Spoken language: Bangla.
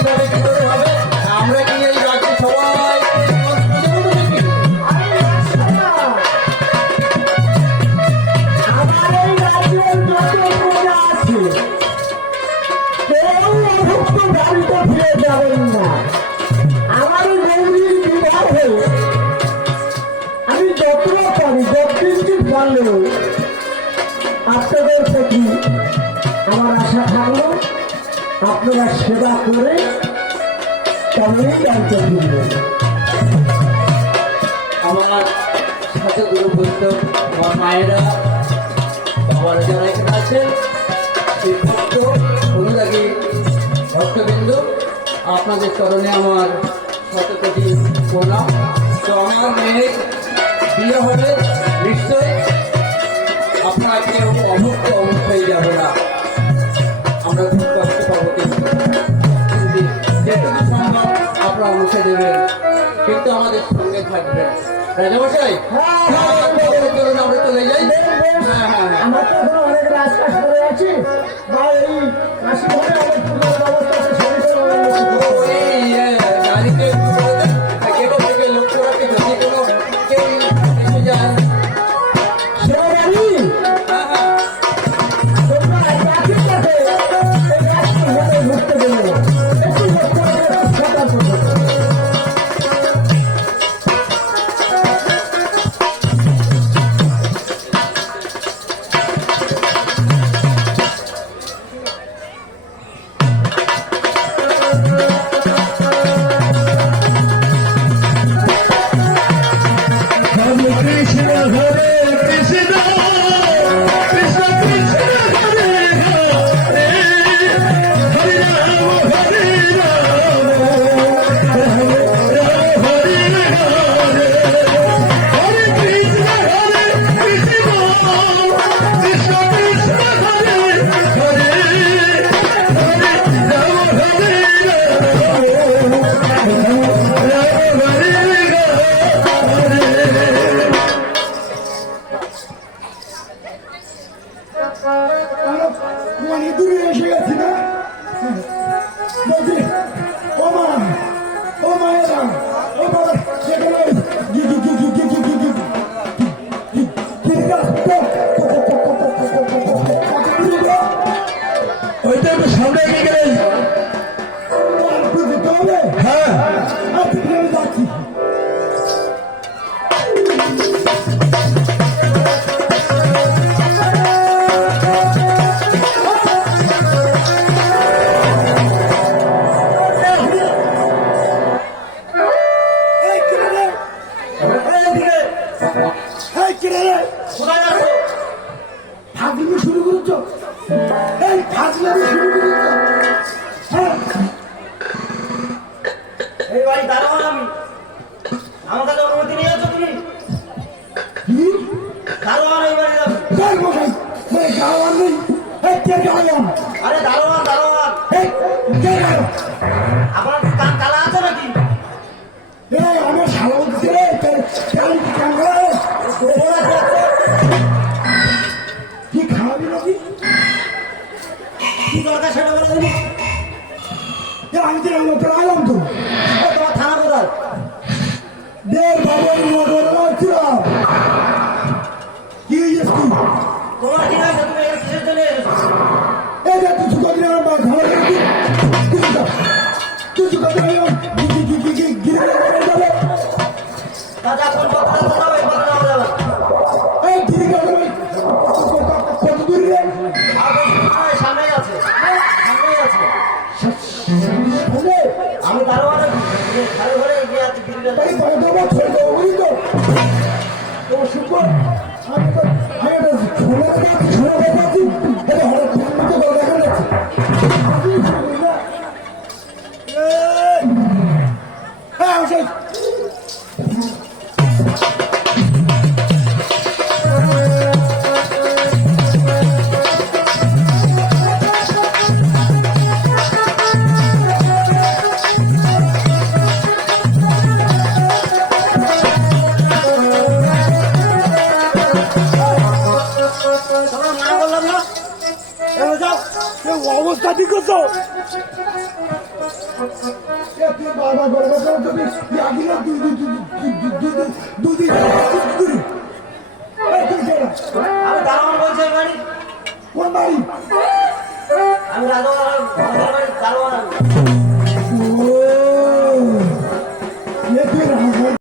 কিভাবে কি করে হবে? আমরা কি এই রাজ্যে সবাই আপনাদের প্রতি আমার আশা থাকলো আপনারা সেবা করে তবেই দায়িত্ব ফিরবেন। আমার সাথে গুরুভূত আমার মায়েরা বাবারা যারা এখানে আছেন সেই ভক্ত অনুরাগী ভক্তবৃন্দ, আপনাদের চরণে আমার শতকোটি প্রণাম। তো আমার মেয়ের বিয়ে হবে নিশ্চয়ই, আপনার কেউ অমুক্ত অবস্থায় যাব না, আমরা খুব কষ্ট পাবো, কিন্তু যেটুকু সম্ভব আপনারা মুখে দেবেন, কিন্তু আমাদের সঙ্গে থাকবেন। রাজামশাই আমরা চলে যাই। আমার তো এখনো অনেক রাজকাজ করে আছে বা এই কাশি ঘরে অনেক পুজোর ব্যবস্থা আছে, গাড়িকে কেটে থেকে লক্ষ্য রাখে যদি কোনো কেউ এসে যায়। ঘুরতে গেলে ফাজলামি শুরু করেছ, এই ফাজলামি শুরু করেছ। এই বাড়ি দারোয়ান আমি, আমার কাছে অনুমতি নিয়ে আছো তুমি? দারোয়ান এই বাড়ি যাবে। দারোয়ান নেই, কে দারোয়ান? আরে দারোয়ান দারোয়ান, আপনার কান কালা আছে নাকি? আমার সারা বলছে কি খাওয়াবি নাকি? কি দরকার সেটা বলে দেবো। আমি তো আলাম তো তোমার থানা কোথায়? কি হয়েছে? তোমার কি হয়েছে? তুমি এখানে কিসের জন্য এসেছো? এই যে তুই চুকাদি দাদা কোন কথা যাবে এই কথা যাওয়া যাবে। কত দূর রে? সামনেই আছে, সামনেই আছে। আমি দারোয়ান ঘরে ঘরে এগিয়ে আছি গিরিটা। অবস্থা ঠিক করছো? এ তুই বাবা গর্ব করে তুমি লাগিয়ে দুদিন আমি দারোয়ান বলছি এই বাড়ি। কোন বাড়ি আমি রাজা বাড়ির দারোয়ান আমি। ও